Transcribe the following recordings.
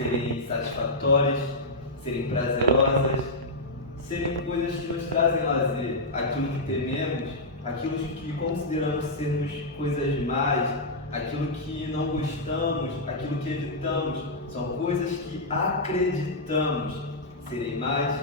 serem satisfatórias, serem prazerosas, serem coisas que nos trazem lazer, aquilo que tememos, aquilo que consideramos sermos coisas más, aquilo que não gostamos, aquilo que evitamos, são coisas que acreditamos serem más,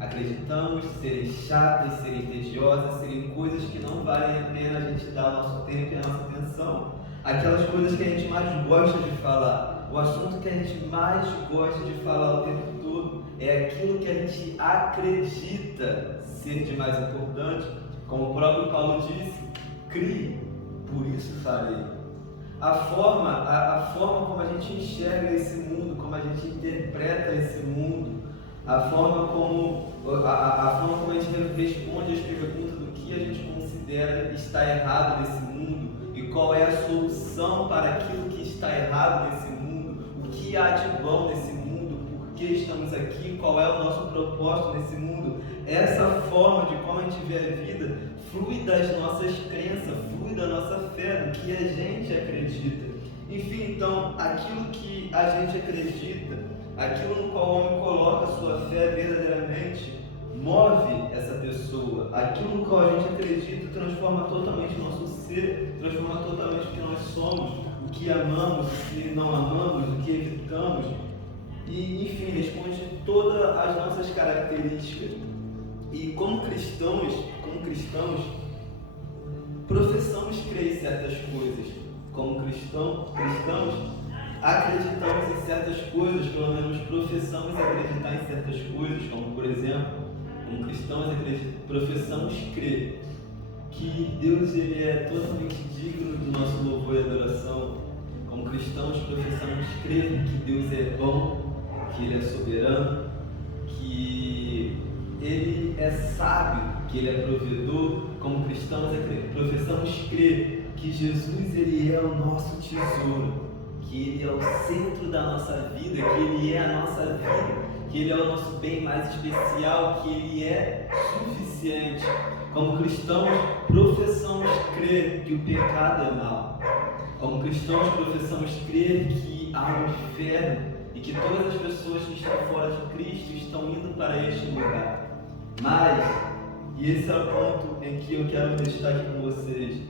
acreditamos serem chatas, serem tediosas, serem coisas que não valem a pena a gente dar o nosso tempo e a nossa atenção, aquelas coisas que a gente mais gosta de falar, o assunto que a gente mais gosta de falar o tempo todo é aquilo que a gente acredita ser de mais importante, como o próprio Paulo disse, crie, por isso falei. A forma como a gente enxerga esse mundo, como a gente interpreta esse mundo, a forma como a gente responde as perguntas do que a gente considera está errado nesse mundo e qual é a solução para aquilo que está errado nesse mundo, o que há de bom nesse mundo, por que estamos aqui, qual é o nosso propósito nesse mundo. Essa forma de como a gente vê a vida flui das nossas crenças, flui da nossa fé, do que a gente acredita. Enfim, então, aquilo que a gente acredita, aquilo no qual o homem coloca a sua fé verdadeiramente, move essa pessoa. Aquilo no qual a gente acredita transforma totalmente o nosso ser, transforma totalmente o que nós somos, o que amamos, o que não amamos, o que evitamos. E, enfim, responde todas as nossas características. E como cristãos, professamos crer em certas coisas. Como cristãos, acreditamos em certas coisas, pelo menos professamos acreditar em certas coisas, como por exemplo, como cristãos professamos crer que Deus ele é totalmente digno do nosso louvor e adoração. Como cristãos professamos crer que Deus é bom, que Ele é soberano, que Ele é sábio, que Ele é provedor. Como cristãos professamos crer que Jesus ele é o nosso tesouro, que Ele é o centro da nossa vida, que Ele é a nossa vida, que Ele é o nosso bem mais especial, que Ele é suficiente. Como cristãos professamos crer que o pecado é mau. Como cristãos professamos crer que há um inferno e que todas as pessoas que estão fora de Cristo estão indo para este lugar. Mas, e esse é o ponto em que eu quero deixar aqui com vocês,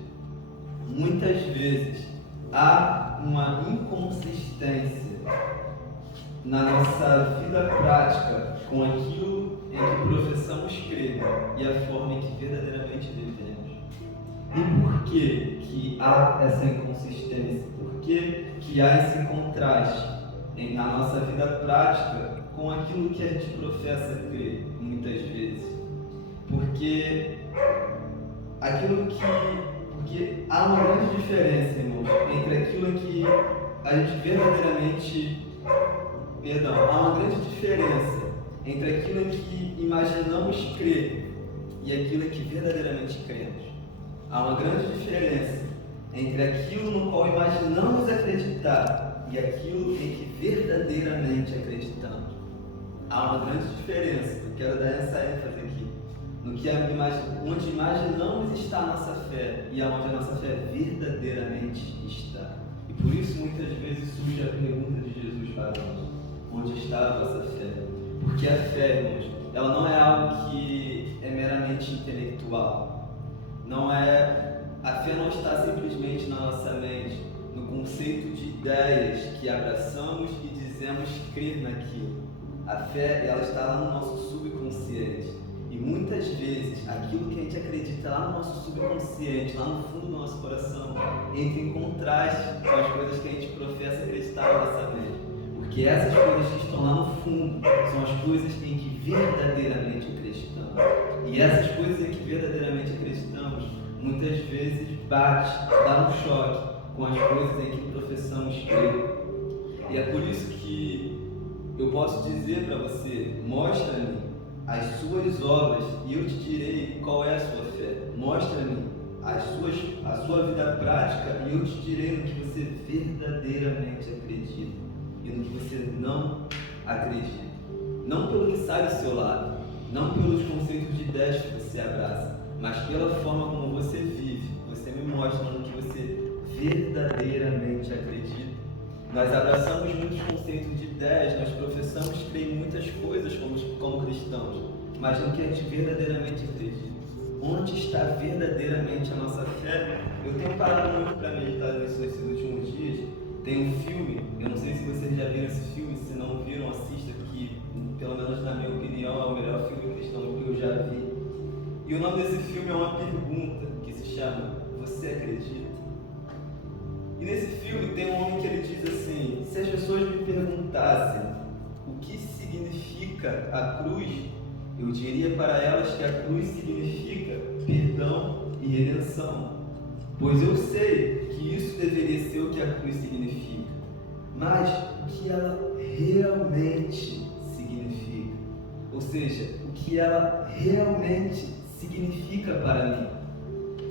muitas vezes há uma inconsistência na nossa vida prática com aquilo em que professamos crer e a forma em que verdadeiramente vivemos. E por que há essa inconsistência? Por que há esse contraste na nossa vida prática com aquilo que a gente professa crer, muitas vezes? Porque há uma grande diferença, irmãos, entre aquilo em que a gente verdadeiramente... há uma grande diferença entre aquilo em que imaginamos crer e aquilo em que verdadeiramente cremos. Há uma grande diferença entre aquilo no qual imaginamos acreditar e aquilo em que verdadeiramente acreditamos. Há uma grande diferença, eu quero dar essa ênfase aqui, no que onde imaginamos estar a nossa fé e aonde a nossa fé verdadeiramente está. E por isso muitas vezes surge a pergunta de Jesus para nós: onde está a vossa fé? Porque a fé, irmãos, ela não é algo que é meramente intelectual. A fé não está simplesmente na nossa mente, no conceito de ideias que abraçamos e dizemos crer naquilo. A fé, ela está lá no nosso subconsciente. E muitas vezes, aquilo que a gente acredita lá no nosso subconsciente, lá no fundo do nosso coração, entra em contraste com as coisas que a gente professa acreditar na nossa mente. Porque essas coisas que estão lá no fundo são as coisas em que verdadeiramente acreditamos. E essas coisas em que verdadeiramente acreditamos, muitas vezes dá um choque com as coisas em que professamos crer. E é por isso que eu posso dizer para você: mostra-me as suas obras e eu te direi qual é a sua fé. Mostra-me a sua vida prática e eu te direi no que você verdadeiramente acredita e no que você não acredita. Não pelo que sai do seu lado, não pelos conceitos de ideias que você abraça, mas pela forma como você vive. Você me mostra no que você verdadeiramente acredita. Nós abraçamos muitos conceitos de ideias, nós professamos crer em muitas coisas como cristãos, mas no que a gente verdadeiramente acredita. Onde está verdadeiramente a nossa fé? Eu tenho parado muito para meditar nisso nesses últimos dias. Tem um filme, eu não sei se vocês já viram esse filme, se não viram, assista, que pelo menos na minha opinião é o melhor filme cristão que eu já vi. E o nome desse filme é uma pergunta que se chama Você Acredita? E nesse filme tem um homem que ele diz assim: se as pessoas me perguntassem o que significa a cruz, eu diria para elas que a cruz significa perdão e redenção, pois eu sei que isso deveria ser o que a cruz significa, mas o que ela realmente significa, ou seja, o que ela realmente significa para mim.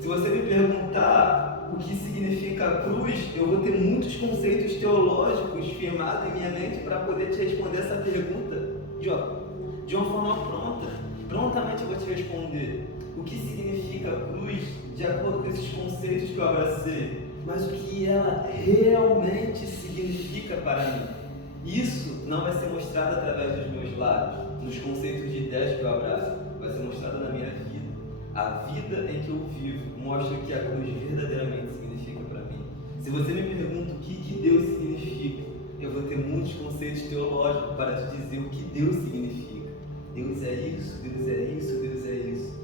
Se você me perguntar o que significa a cruz, eu vou ter muitos conceitos teológicos firmados em minha mente para poder te responder essa pergunta de uma forma prontamente eu vou te responder o que significa a cruz de acordo com esses conceitos que eu abracei, mas o que ela realmente significa para mim. Isso não vai ser mostrado através dos meus lábios, nos conceitos de ideias que eu abraço, vai ser mostrado na minha vida. A vida em que eu vivo mostra o que a cruz verdadeiramente significa para mim. Se você me pergunta o que Deus significa, eu vou ter muitos conceitos teológicos para te dizer o que Deus significa. Deus é isso, Deus é isso, Deus é isso.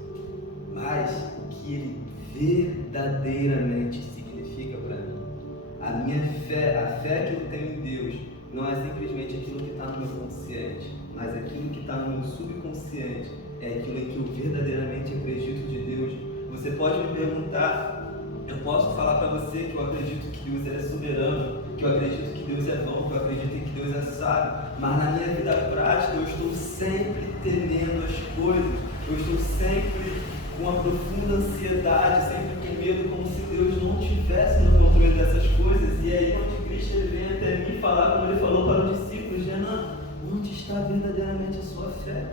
Mas o que Ele verdadeiramente significa para mim. A minha fé, a fé que eu tenho em Deus, não é simplesmente aquilo que está no meu consciente, mas aquilo que está no meu subconsciente. É aquilo em que eu verdadeiramente acredito de Deus. Você pode me perguntar, eu posso falar para você que eu acredito que Deus é soberano, que eu acredito que Deus é bom, que eu acredito que Deus é sábio, mas na minha vida prática eu estou sempre temendo as coisas, eu estou sempre com uma profunda ansiedade, sempre com medo, como se Deus não estivesse no controle dessas coisas. E aí onde Cristo ele vem até mim falar, como ele falou para os discípulos: Renan, onde está verdadeiramente a sua fé?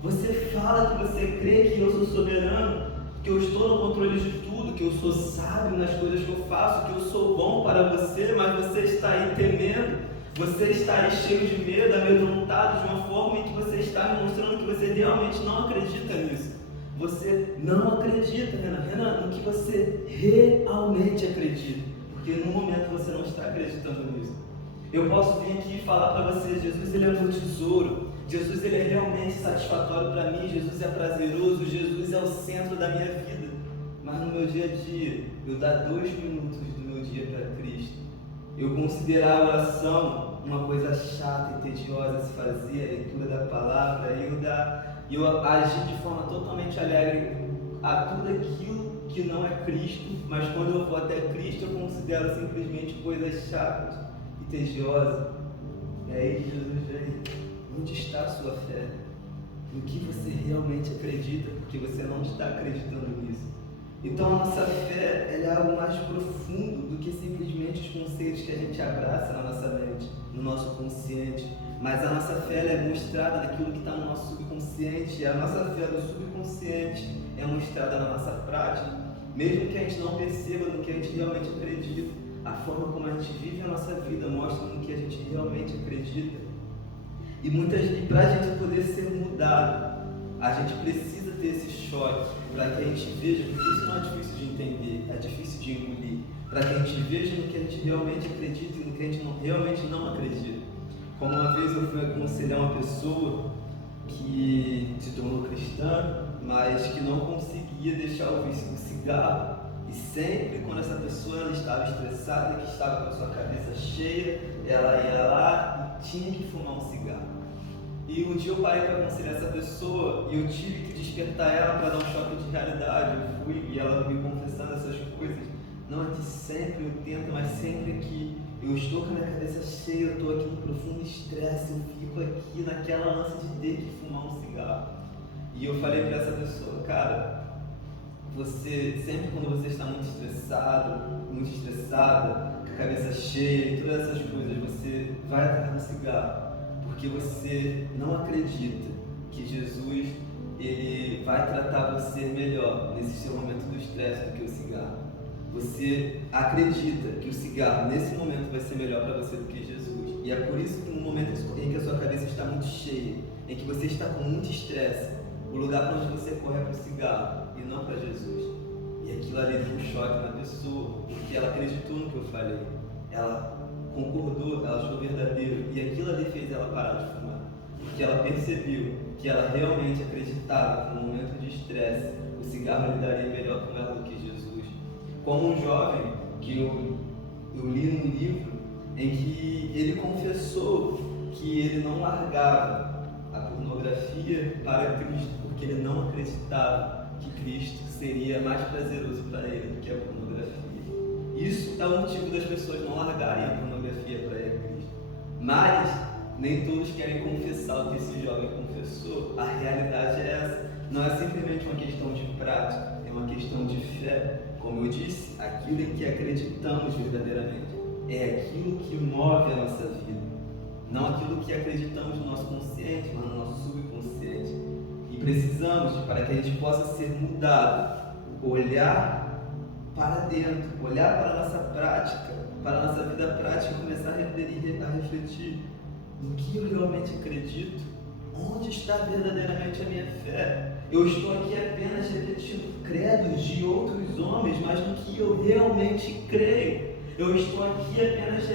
Você fala que você crê que eu sou soberano, que eu estou no controle de tudo, que eu sou sábio nas coisas que eu faço, que eu sou bom para você, mas você está aí temendo, você está aí cheio de medo, amedrontado de uma forma em que você está me mostrando que você realmente não acredita nisso. Você não acredita, Renan, no que você realmente acredita, porque no momento você não está acreditando nisso. Eu posso vir aqui e falar para você: Jesus ele é meu tesouro, Jesus ele é realmente satisfatório para mim, Jesus é prazeroso, Jesus é o centro da minha vida. Mas no meu dia a dia, eu dar 2 minutos do meu dia para Cristo, eu considerar a oração uma coisa chata e tediosa a se fazer, a leitura da palavra, eu agir de forma totalmente alegre a tudo aquilo que não é Cristo, mas quando eu vou até Cristo eu considero simplesmente coisas chatas e tediosas. E aí Jesus vem: onde está a sua fé? No que você realmente acredita? Porque você não está acreditando nisso. Então a nossa fé ela é algo mais profundo do que simplesmente os conceitos que a gente abraça na nossa mente, no nosso consciente. Mas a nossa fé ela é mostrada naquilo que está no nosso subconsciente. E a nossa fé do subconsciente é mostrada na nossa prática. Mesmo que a gente não perceba no que a gente realmente acredita, a forma como a gente vive a nossa vida mostra no que a gente realmente acredita. E para a gente poder ser mudado, a gente precisa ter esse choque, para que a gente veja, porque isso não é difícil de entender, é difícil de engolir, para que a gente veja no que a gente realmente acredita e no que a gente realmente não acredita. Como uma vez eu fui aconselhar uma pessoa que se tornou cristã, mas que não conseguia deixar o vício do cigarro. E sempre quando essa pessoa ela estava estressada, que estava com a sua cabeça cheia, ela ia lá e tinha que fumar um cigarro. E um dia eu parei para aconselhar essa pessoa e eu tive que despertar ela para dar um choque de realidade. Eu fui e ela me confessando essas coisas. Não é que sempre eu tento, mas sempre que eu estou com a minha cabeça cheia, eu estou aqui no profundo estresse, eu fico aqui naquela ânsia de ter que fumar um cigarro. E eu falei para essa pessoa: cara, você, sempre quando você está muito estressado, muito estressada, com a cabeça cheia e todas essas coisas, você vai atrás do cigarro, porque você não acredita que Jesus ele vai tratar você melhor nesse seu momento do estresse do que o cigarro. Você acredita que o cigarro nesse momento vai ser melhor para você do que Jesus. E é por isso que no momento em que a sua cabeça está muito cheia, em que você está com muito estresse, o lugar para onde você corre é para o cigarro e não para Jesus. E aquilo ali deu um choque na pessoa, porque ela acreditou no que eu falei. Ela concordou, ela achou verdadeiro. E aquilo ali fez ela parar de fumar. Porque ela percebeu que ela realmente acreditava que no momento de estresse, o cigarro lidaria melhor com ela do que Jesus. Como um jovem que eu li num livro em que ele confessou que ele não largava a pornografia para Cristo, porque ele não acreditava que Cristo seria mais prazeroso para ele do que a pornografia. Isso é o motivo das pessoas não largarem a pornografia para Cristo. Mas nem todos querem confessar o que esse jovem confessou. A realidade é essa. Não é simplesmente uma questão de prática, é uma questão de fé. Como eu disse, aquilo em que acreditamos verdadeiramente é aquilo que move a nossa vida. Não aquilo que acreditamos no nosso consciente, mas no nosso subconsciente. E precisamos, para que a gente possa ser mudado, olhar para dentro, olhar para a nossa prática, para a nossa vida prática e começar a refletir no que eu realmente acredito, onde está verdadeiramente a minha fé. Eu estou aqui apenas repetindo credos de outros homens, mas no que eu realmente creio. Eu estou aqui apenas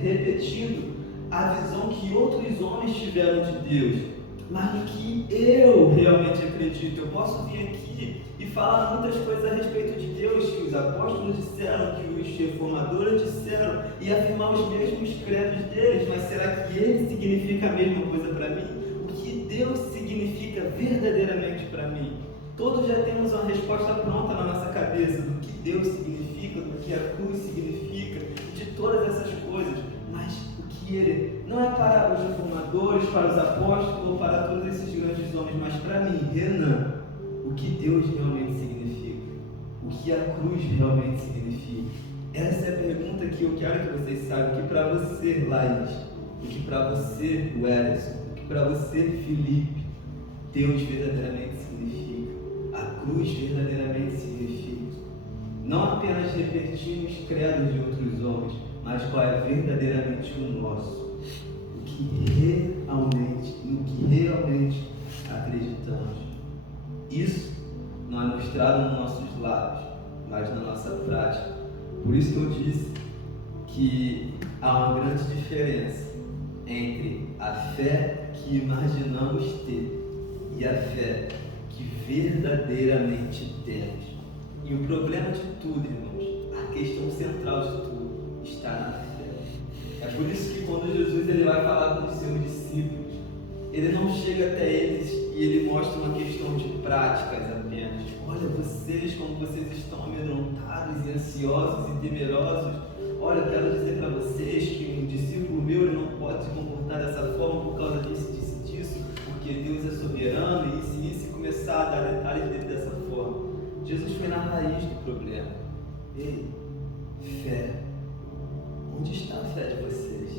repetindo a visão que outros homens tiveram de Deus, mas no que eu realmente acredito. Eu posso vir aqui e falar muitas coisas a respeito de Deus, que os apóstolos disseram, que os reformadores disseram, e afirmar os mesmos credos deles, mas será que ele significa a mesma coisa para mim? O que Deus significa verdadeiramente para mim? Todos já temos uma resposta pronta na nossa cabeça do que Deus significa, do que a cruz significa, de todas essas coisas, mas o que ele não é para os reformadores, para os apóstolos ou para todos esses grandes homens, mas para mim, Renan, o que Deus realmente significa, o que a cruz realmente significa. Essa é a pergunta que eu quero que vocês saibam, que para você, Laís, o que para você, o Ellison, o que para você, Felipe, Deus verdadeiramente significa, a cruz verdadeiramente significa. Não apenas repetimos credos de outros homens, mas qual é verdadeiramente o nosso, no que realmente acreditamos. Isso não é mostrado nos nossos lábios, mas na nossa prática. Por isso que eu disse que há uma grande diferença entre a fé que imaginamos ter e a fé que verdadeiramente temos. E o problema de tudo, irmãos, a questão central de tudo, está na fé. É por isso que quando Jesus ele vai falar com os seus discípulos, ele não chega até eles e ele mostra uma questão de práticas apenas. Olha, vocês, como vocês estão amedrontados e ansiosos e temerosos, olha, eu quero dizer para vocês que um discípulo meu ele não pode se comportar dessa forma por causa disso, porque Deus é soberano e isso, e começar a dar detalhes dele dessa forma. Jesus foi na raiz do problema. Ei, fé. Onde está a fé de vocês?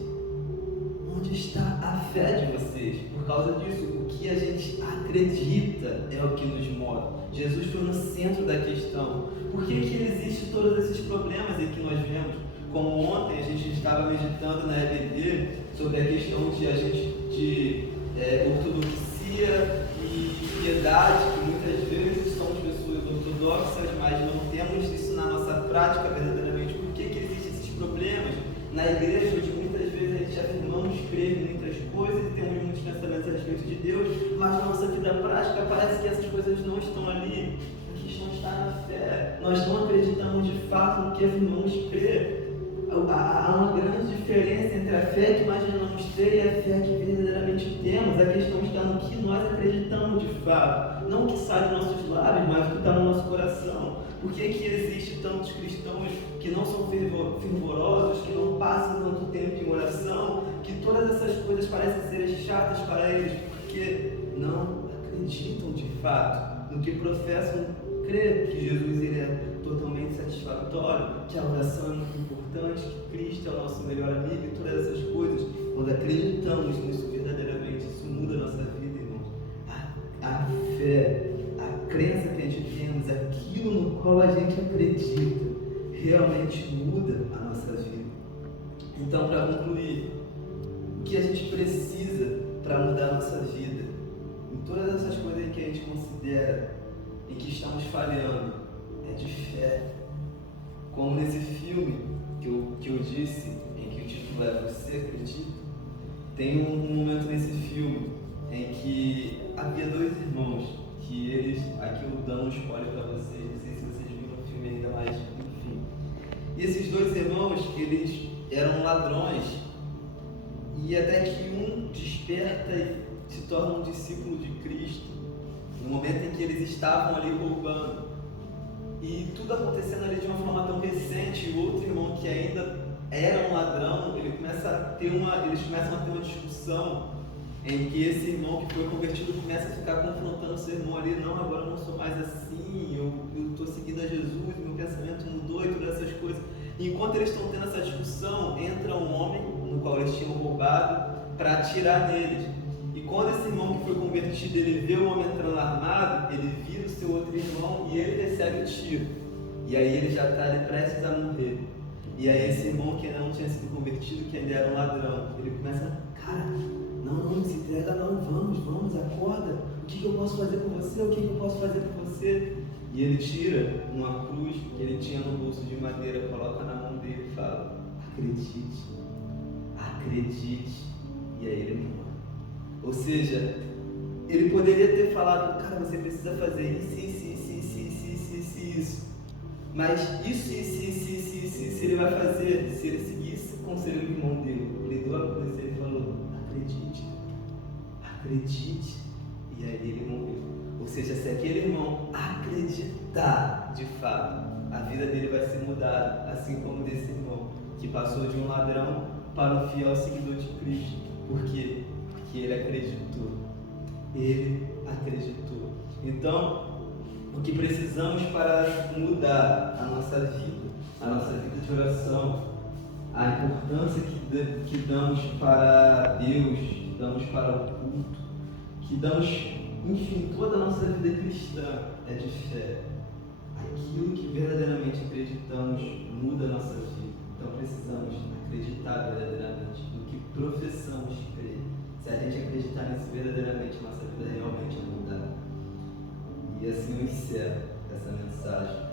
Onde está a fé de vocês? Por causa disso, o que a gente acredita é o que nos move. Jesus foi no centro da questão. Por que existem todos esses problemas em que nós vemos? Como ontem a gente estava meditando na EBD sobre a questão de ortodoxia e piedade, que muitas vezes somos pessoas ortodoxas, mas não temos isso na nossa prática verdadeiramente. Por que existem esses problemas? Na igreja, onde muitas vezes a gente afirmamos crer em muitas coisas e temos muitos pensamentos a respeito de Deus, mas na nossa vida prática parece que essas coisas não estão ali. A questão está na fé. Nós não acreditamos de fato no que afirmamos crer. Há uma grande diferença entre a fé que imaginamos ter e a fé que verdadeiramente temos. A questão está no que nós acreditamos de fato, não o que sai dos nossos lábios, mas o que está no nosso coração. Por que existem tantos cristãos que não são fervorosos, que não passam tanto tempo em oração, que todas essas coisas parecem ser chatas para eles, porque não acreditam de fato no que professam crer, que Jesus ele é totalmente satisfatório, que a oração é muito importante, que Cristo é o nosso melhor amigo e todas essas coisas. Quando acreditamos nisso verdadeiramente, isso muda a nossa vida, irmãos. A fé, a crença que a gente temos, aquilo no qual a gente acredita, realmente muda a nossa vida. Então, para concluir, o que a gente precisa para mudar a nossa vida, em todas essas coisas que a gente considera em que estamos falhando, é de fé. Como nesse filme que eu disse, em que o título é Você Acredita? Tem um momento nesse filme em que havia dois irmãos, que eles, aqui eu dando um spoiler para vocês, não sei se vocês viram o filme ainda, mas enfim. E esses dois irmãos, eles eram ladrões, e até que um desperta e se torna um discípulo de Cristo, no momento em que eles estavam ali roubando. E tudo acontecendo ali de uma forma tão recente, o outro irmão que ainda era um ladrão, eles começam a ter uma discussão em que esse irmão que foi convertido começa a ficar confrontando o seu irmão ali, não, agora eu não sou mais assim, eu estou seguindo a Jesus, meu pensamento mudou e todas essas coisas. E enquanto eles estão tendo essa discussão, entra um homem no qual eles tinham roubado para atirar neles. E quando esse irmão que foi convertido, ele vê o homem entrando armado, ele vira o seu outro irmão e ele recebe o tiro. E aí ele já está ali prestes a morrer. E aí esse irmão que ainda não tinha sido convertido, que ainda era um ladrão, ele começa, cara, não se entrega não, vamos, acorda. O que eu posso fazer por você? O que eu posso fazer por você? E ele tira uma cruz que ele tinha no bolso de madeira, coloca na mão dele e fala, acredite. E aí ele morre. Ou seja, ele poderia ter falado, cara, você precisa fazer isso. Mas isso, ele vai fazer, se ele seguisse o conselho do irmão dele. Ele deu a cruz e ele falou, acredite. E aí ele morreu. Ou seja, se aquele irmão acreditar de fato, a vida dele vai ser mudada, assim como desse irmão, que passou de um ladrão para um fiel seguidor de Cristo. Por quê? Porque ele acreditou. Então, o que precisamos para mudar a nossa vida de oração, a importância que damos para Deus, que damos para o culto, que damos, enfim, toda a nossa vida cristã é de fé. Aquilo que verdadeiramente acreditamos muda a nossa vida. Então precisamos acreditar verdadeiramente no que professamos crer. Se a gente acreditar nisso verdadeiramente, nossa vida realmente é mudar. E assim eu encerro essa mensagem.